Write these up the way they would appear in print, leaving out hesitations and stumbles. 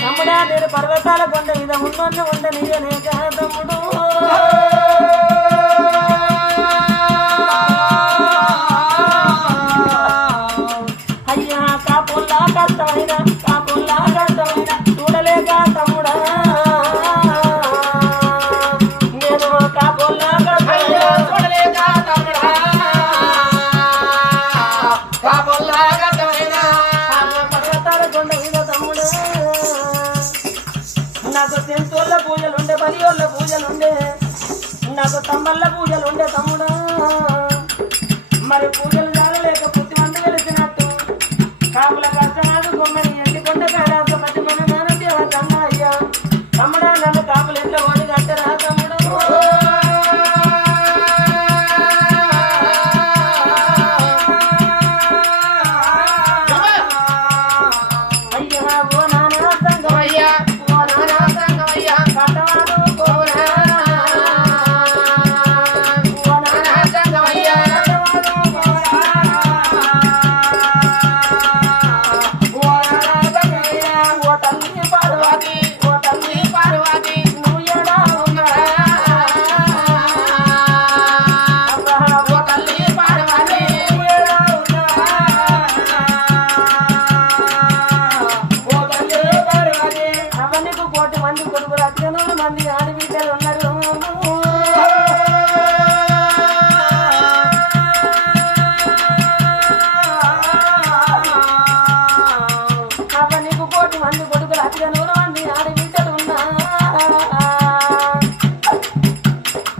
తమ్ముడా నేను పర్వతాల కొండ మీద ఉన్నోన్ని ఉండనియలేక తమ్ముడు అయ్యా కాపుల్లా కష్టమైన చూడలేక తమ్ముడా నేను కాపుల్లా చూడలేక తమ్ముడా కాపుల్లా కష్టమైన పర్వతాల కొండ మీద తమ్ముడు నాకు తెంతోళ్ళ పూజలుండే బలియోళ్ళ పూజలుండే నాకు తమ్మళ్ళ పూజలుండే తమ్ముడా మరి పూజలు జారలేక పుట్టిమంది వెలిసినట్టు కాపుల కష్టనాడు బొమ్మని ఎండికొండ కాడాక మధ్య మన నాన్న దేవతన్న అయ్యా తమ్ముడా నన్ను కాపులు ఎట్లా ఓడి కట్టరా తమ్ముడు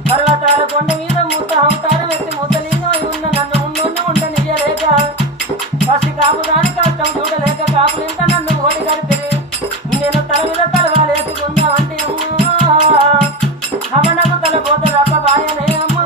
పర్వతాల కొండ మీద మూత అవతారం ఎత్తి మూతలింగం ఉన్న నన్ను ఉండనియలేక పసి కాపు దాని కష్టం చూడలేక కాపులింత నన్ను ఓడి గడిపి నేను తల మీద తలవాలేసుకుందామంటే అమ్మనకు తలపోత రప్ప బాయనే అమ్మ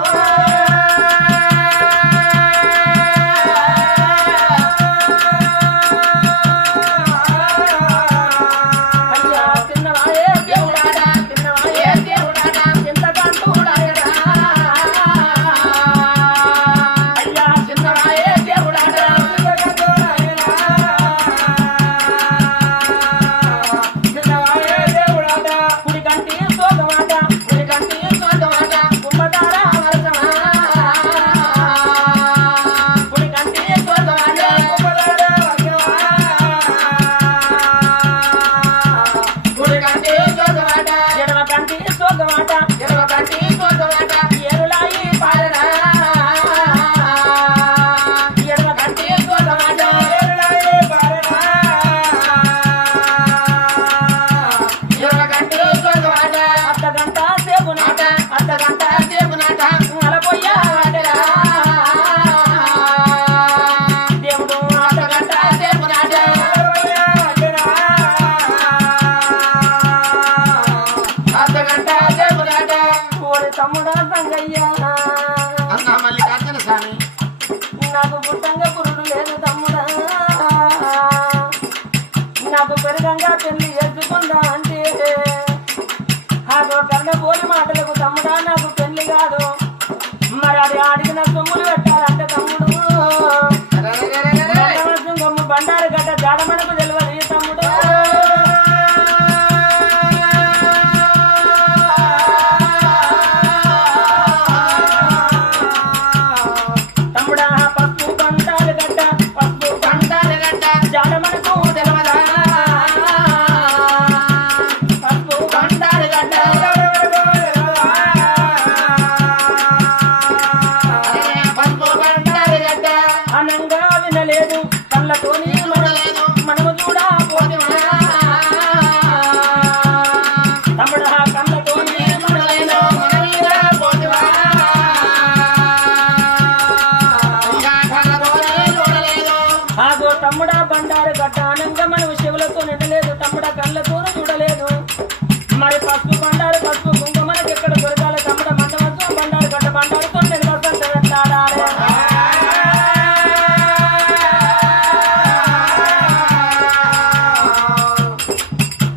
తమ్ముడా సంగయ్యా మల్లికార్జున స్వామి నాకు పుట్టంగా పురుడు లేదు తమ్ముడా నాకు పెరుగంగా పెళ్లి చేసుకుందా అంటే అదో కన్న పోలి మాటలకు తమ్ముడా నాకు పెళ్లి కాదు మరి అది అడిగిన సొమ్ములు పెట్టాలంటే తమ్ముడు కొమ్ము బండారు గడ్డ జాడమనకు తెలియదు తమ్ముడు తమ్ముడా బండారు గడ్డ ఆనంగా మనం శివులతో నిండలేదు తమ్ముడా కళ్ళతో చూడలేదు మరి పసుపు బండారు పసుపు కుంకుమలకు ఎక్కడ దొరకాలి తమ్ముడ మండవచ్చు బండారు గడ్డ బండారుతో నిలబడి వెంటాడాలి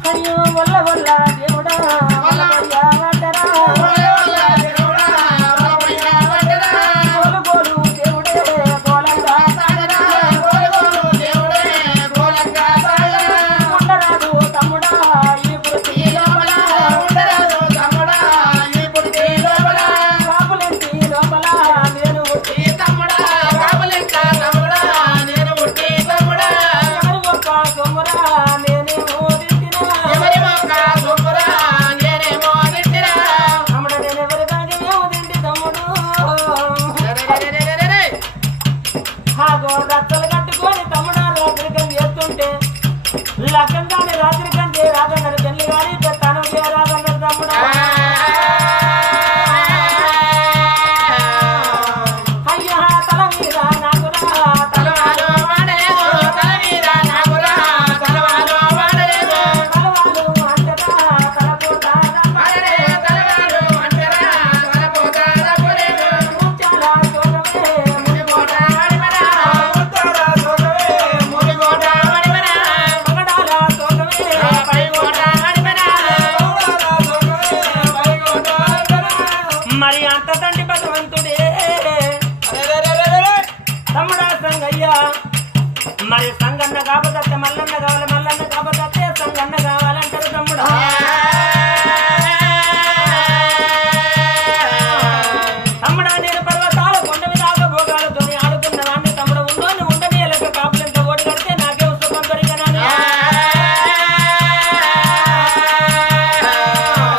అయ్యో వల్ల వల్ల దేవుడా గోలు గోలు దేవుడే గోలంగా ఆ గోరచ్చలు కట్టుకొని తమ్ముడు రాత్రికం చేస్తుంటే లగ్గంగానే రాత్రికం చేయరాదన్నారు పెళ్లి కానీ పెత్తానం చేయరాదన్నారు తమ్ముడు అయ్యా తల మీద నాకురా తలవాలు వాడలేదు తల మీద నాకురా తలవాలు వాడలేదు తలవాలు అంటరా తలపోతా వాడలే తలవాలు అంటరా తలపోతా తప్పలేదు ముచ్చాల సోగమే ముడిపోట వాడిమరా ముచ్చాల సోగమే ముడిపోట వాడిమరా మగడాల సోగమే పైపోట వాడిమరా మగడాల సోగమే పైపోట వాడిమరా మరి అంత తండ్రి భగవంతుడే తమ్ముడా సంగయ్య మరి సంగన్న కాకపోతే మల్లన్న కావాలి మల్లన్న కాకపోతే సంగన్న కావాలంటారు తమ్ముడు తమ్ముడా నేను పర్వతాల కొండ మీద భోగాలతో ఆడుకున్న వాడిని తమ్ముడు ఉండని ఉండని లెక్క కాపులంత ఓడి కడితే నాకే సుఖం దొరికనాను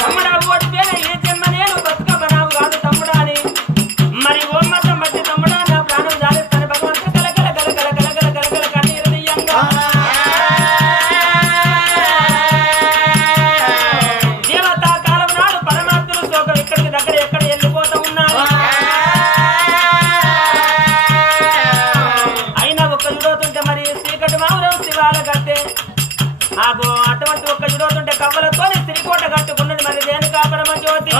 తమ్ముడా ఓడి పేర ఏ జన్మ నేను బతుకబరావు కాదు తమ్ముడా అని మరి ఓ మతం బట్టి తమ్ముడా నా ప్రాణం జాలిస్తాను భగవంతుడు కలకల కలకల కలకల కలకల కన్నీరు దియ్యంగా దేవతా కాలం నాడు పరమాత్ముడు శోకం ఇక్కడికి దగ్గర ఎక్కడ వెళ్ళిపోతూ ఉన్నారు అయినా ఒక్క జుడవుతుంటే మరి చీకటి మామూలు శివాల కట్టే ఆగో అటువంటి ఒక్క జుడవుతుంటే కవ్వలతో శ్రీకోట కట్టుకున్నది మరి రేణుకా పరమ జ్యోతి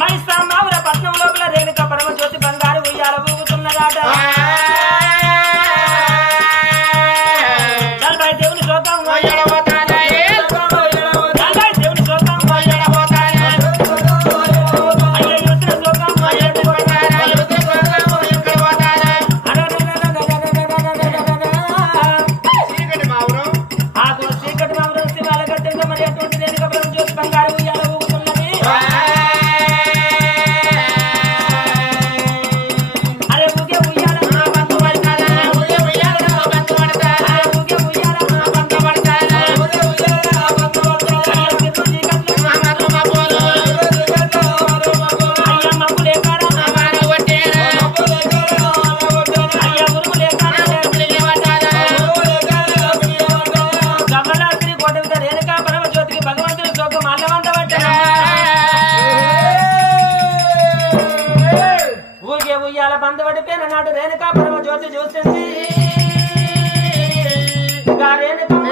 మైసా మావుల పట్నం లోపల రేణుకా పరమ జ్యోతి బంగారు ఉయ్యాల ఊగుతున్నదాట నలభై దేవుని శ్లోకం నలభై దేవుని శ్లోకం అయ్యో యువతుల శ్లోకం ఆగో చీకటి మామూలు శివాల కట్టిందో మరి అటువంటి రేణుకా పరమ జ్యోతి బంగారు ఉయ్యాల ఊగుతున్నది అరే ఊగే ఉయ్యాల నా బంధు పడతారా ఊగే ఉయ్యాల నా బంధు పడతారా ఊగే ఉయ్యాల నా బంధు పడతారా ఊగే ఉయ్యాల నా బంధు పడతారా అయ్యో చీకట్లు మామరు మబోలు అయ్యో మబ్బులే కారా మామరు వట్టేరా మబ్బులే కారా అయ్యో ఉరుములే కారా పిలిలే వట్టారా గమనాశ్రీ కోట మీద రేణుకా పరమ జ్యోతికి భగవంతుడి శోకం అల్లవంత పట్టారా ఊగే ఉయ్యాల బంధు పడిపోయిన నాడు రేణుకా పరమ జ్యోతి చూసింది గా రేణుకమ్మ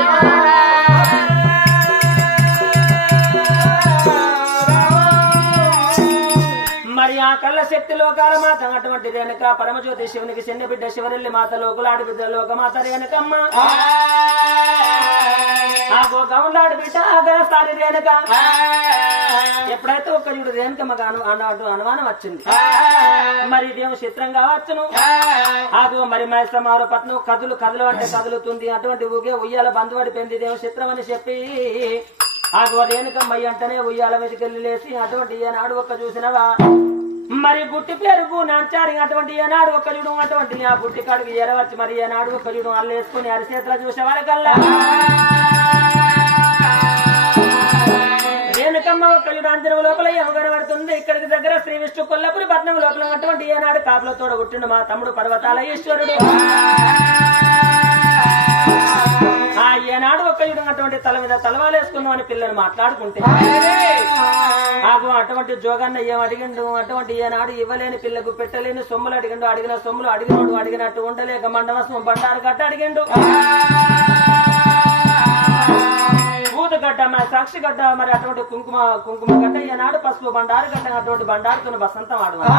మరి ఆ కళ్ళ శక్తి లోకాల మాత అటువంటి రేణుకా పరమజ్యోతి శివునికి చిన్న బిడ్డ శివరెల్లి మాత లోకులాడి బిడ్డ లోకమాత రేణుకమ్మ ఆ గౌలాడి బిడ్డ ఆగరసారి రేణుక ఎప్పుడైతే ఒక్క చూడు రేణుకమ్మకు అనుమానం వచ్చింది మరి ఇదేమో చిత్రం కావచ్చును ఆగు మరి మైసమారు పట్నం కదులు అంటే కదులుతుంది అటువంటి ఊగే ఉయ్యాల బంధు పడిపోయింది ఇదేమో చిత్రం అని చెప్పి ఆగు రేణుకమ్మయ్య అంటేనే ఉయ్యాల మీదకెళ్ళి లేసి అటువంటి ఏనాడు ఒక్క చూసినవా మరి గుట్టి పేరుకు నాచారి అటువంటి ఏనాడు ఒక్క చూడు అటువంటి ఆ గుట్టి కాడికి ఎరవచ్చు మరి ఏనాడు ఒక్క చూడు అల్లు వేసుకుని అరిచేతులు చూసేవాళ్ళకల్లా రేణుకమ్మ ఒక్క చూడు అంతరం లోపల ఏమో కనబడుతుంది ఇక్కడికి దగ్గర శ్రీ విష్ణు కొల్లపురి పట్నం లోపల అటువంటి ఏనాడు కాపులతోడ పుట్టిండు మా తమ్ముడు పర్వతాల ఈశ్వరుడు ఆ ఏనాడు ఒక్క అటువంటి తల మీద తలవాలేసుకున్నాం అని పిల్లలు మాట్లాడుకుంటే ఆగు అటువంటి జోగన్న ఏం అడిగిండు అటువంటి ఏనాడు ఇవ్వలేని పిల్లకు పెట్టలేని సొమ్ములు అడిగిండు అడిగిన సొమ్ములు అడిగినోడు అడిగినట్టు ఉండలేక మండవసం బండారు గట్ట అడిగిండు ఊదు గడ్డ మరి సాక్షి గడ్డ మరి అటువంటి కుంకుమ గడ్డ ఏనాడు పసుపు బండారు గడ్డ అటువంటి బండారుతో బసంతం ఆడవాలి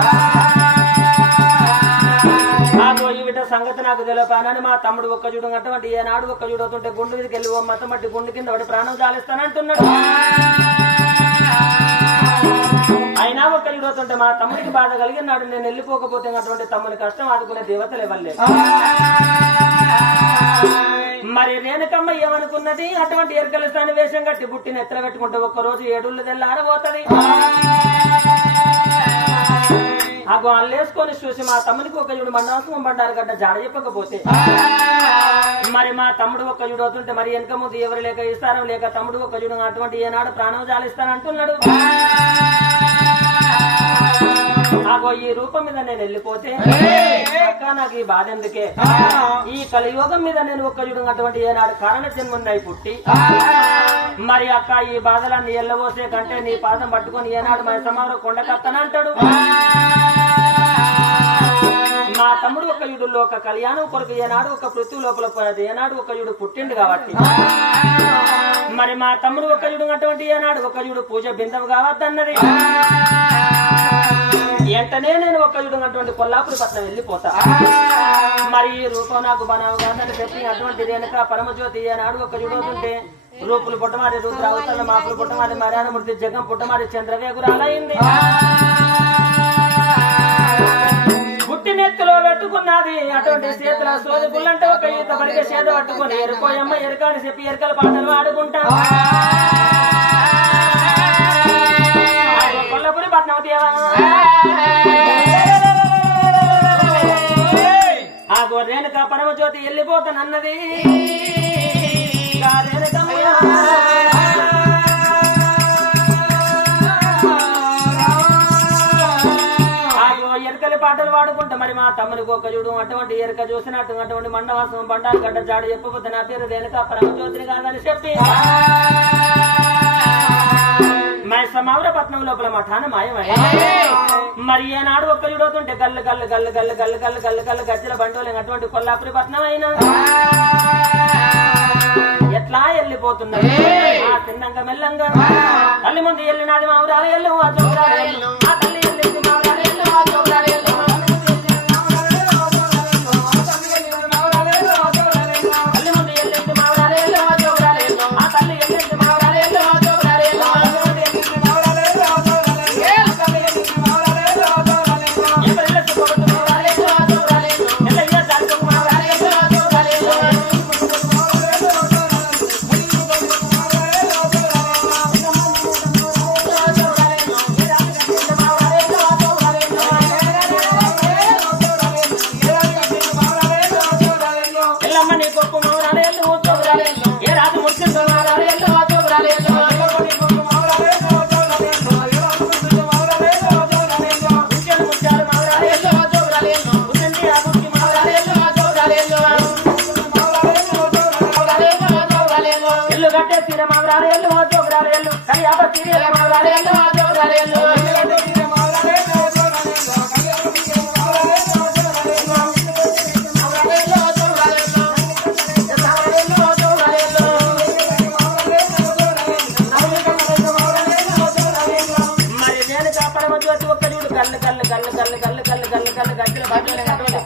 ఆగో ఈ బిడ్డ సంగతి నాకు తెలియపానని మా తమ్ముడు ఒక్క చూడు అటువంటి ఏనాడు ఒక్క చూడవుతుంటే గుండు మీదకి వెళ్ళి మతం మట్టి గుండు కింద వాడి ప్రాణం చాలిస్తానంటున్నాడు అయినా ఒక్క చూడవుతుంటే మా తమ్ముడికి బాధ కలిగినాడు నేను వెళ్ళిపోకపోతే అటువంటి తమ్ముని కష్టం ఆదుకునే దేవతలు ఇవ్వలేదు మరి రేణుకమ్మ ఏమనుకున్నది అటువంటి ఎరకల సన్నివేశం కట్టి బుట్టిని ఎత్తర పెట్టుకుంటే ఒక్కరోజు 7 తెల్లారబోతది ఆగో అల్లేసుకొని చూసి మా తమ్మునికి ఒక చూడు మండవసం బండారు గడ్డ జాడ చెప్పకపోతే మరి మా తమ్ముడు ఒక్క చూడు అవుతుంటే మరి వెనక ముందు ఎవరు లేక ఇస్తారం లేక తమ్ముడు ఒక్క చూడు అటువంటి ఏనాడు ప్రాణం జాలిస్తానంటున్నాడు నాకు ఈ రూపం మీద నేను వెళ్ళిపోతే అక్క నాకు ఈ బాధ ఎందుకే ఈ కలియుగం మీద నేను ఒక్కజుడు అటువంటి ఏనాడు కారణ జన్మున్నాయి పుట్టి మరి అక్క ఈ బాధలన్నీ ఎల్లబోసే కంటే నీ పాదం పట్టుకొని ఏనాడు మన సమాలో కొండకత్తనంటాడు మా తమ్ముడు ఒక యుడుల్లో ఒక కళ్యాణం కొరకు ఏనాడు ఒక పృథ్వీ లోపల పోయేది ఏనాడు ఒక యుడు పుట్టిండు కాబట్టి మరి మా తమ్ముడు ఒక యుడు అటువంటి ఏనాడు ఒక యుడు పూజ బిందవు కావద్దన్నది వెంటనే నేను ఒక యుడు అటువంటి కొల్లాపురి పట్నం వెళ్ళిపోతా మరి ఈ రూపం నాకు బనావు కాదని చెప్పి అటువంటి వెనక పరమజ్యోతి ఏనాడు ఒక యుడుతుంటే రూపులు పుట్టమారి రుద్రావతల మాపులు పుట్టమారి మర్యాదమూర్తి జగం పుట్టమారి చంద్రవేగురాలైంది పుట్టినెత్తులో పెట్టుకున్నది అటువంటి చేతుల సోది పుల్లంటే ఒక ఈత పడిగే చేత పట్టుకుని ఎరుకోయమ్మ ఎరకాని చెప్పి ఎరకల పాటలు ఆడుకుంటా కొల్లపురి పట్నం దేవా ఆ గొర్రెనక పరమజ్యోతి వెళ్ళిపోతానన్నది ఎరకలి పాటలు పాడుకుంటా మరి మా తమ్ముడికి ఒక చూడు అటువంటి ఎరక చూసినట్టు అటువంటి మండవాసం బండారు గడ్డ జాడు చెప్పబోతే నా పేరు దేనిక పరమజ్యోతిని కాదని చెప్పి సమావరపట్నం లోపల మఠాన మాయమై మరి ఏనాడు ఒక్క చూడవుతుంటే గల్లు గల్లు గల్లు గల్లు గల్లు గల్లు గల్లు గల్లు గజ్జల బండోలేని అటువంటి కొల్లాపురి పట్నం అయినా ఎట్లా వెళ్ళిపోతున్నారు ఆ చిన్నంగా మెల్లంగా తల్లి ముందు వెళ్ళినది మావురాలు ఎల్లు ఆ చోరాలు ఎల్లు ఆ తల్లి వెళ్ళింది మావురాలు ఎల్లు ఆ చోరాలు ఎల్లు తల్లి ముందు వెళ్ళింది మావురాలు ఎల్లు ఆ చోరాలు ఎల్లు ఆ తల్లి వెళ్ళింది మావురాలు ఎల్లు ఆ చోరాలు ఎల్లు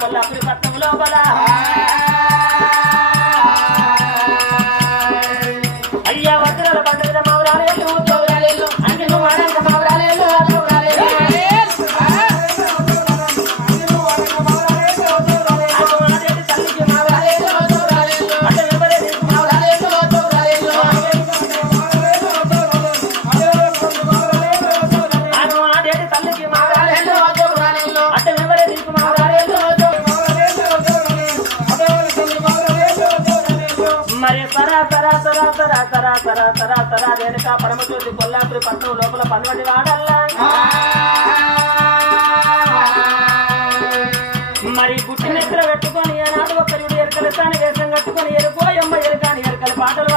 కొల్లాపురి పట్నం లోపల అయ్యా వజ్రాల పండుగ మావురాలేళ్ళు చౌరాలేళ్ళు అన్ని నువ్వు ఆడంక మావురాలేళ్ళు చౌరాలేళ్ళు తల్లికి మావురాలేళ్ళు చౌరాలేళ్ళు అంటే ఎవరే నీకు మావురాలేళ్ళు చౌరాలేళ్ళు ఆడేటి తల్లికి మావురాలేళ్ళు చౌరాలేళ్ళు అంటే ఎవరే నీకు మావురాలేళ్ళు మరి తరా తరా తరా తరా తరా తరా తరా తరా రేణుక పరమజ్యోతి కొల్లాపురి పట్నం లోపల పన్వటి వాడల్లా మరి పుట్టినెత్ర పెట్టుకొని ఏనాడు ఒకరి ఎరకల తాను వేషం కట్టుకొని ఎరుకోయమ్మ ఎరకాని ఎరకల పాటలు